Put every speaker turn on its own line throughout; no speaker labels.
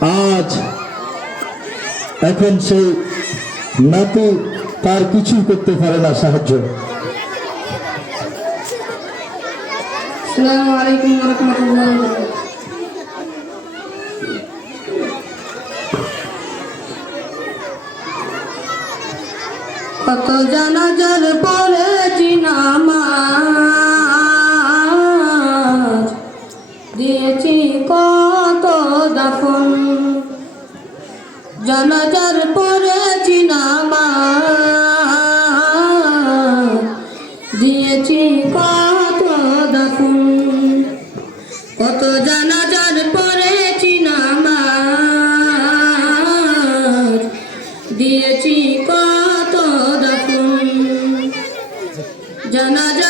আজ এখন সেই নাতি তার কিছুই করতে পারে না সাহায্য।
আসসালামু আলাইকুম ওয়া কত পড়েছি নামাজ কত দাফন। জানাজার পড়েছি নামাজ। দিয়েছি কত দাফন। কত জানাজার পড়েছি নামাজ। দিয়েছি কত দাফন। জানাজার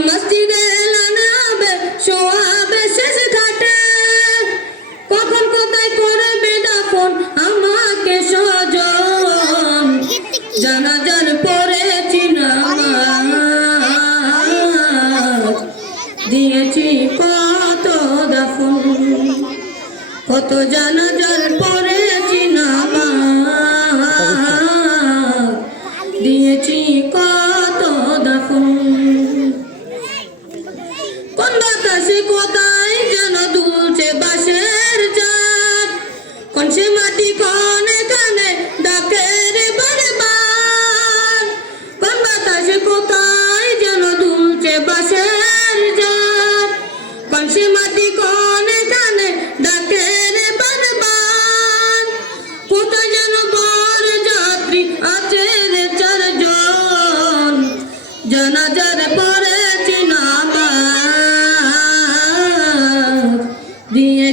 মসজিদে কখন করবে আমাকে নামাজ দিয়েছি কত দাফন। কত জানাজার নামাজ দিয়েছি কত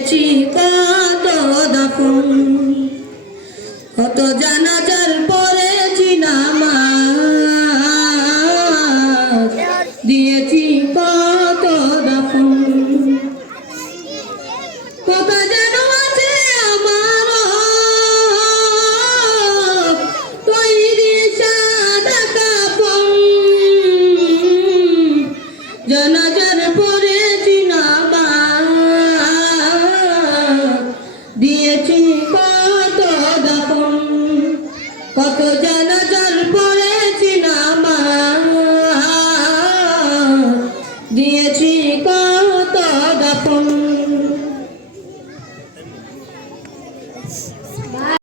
দিয়েছি কত দাফন। কত জানা কত জানাজার পড়েছি নামা দিয়েছি কত দাপন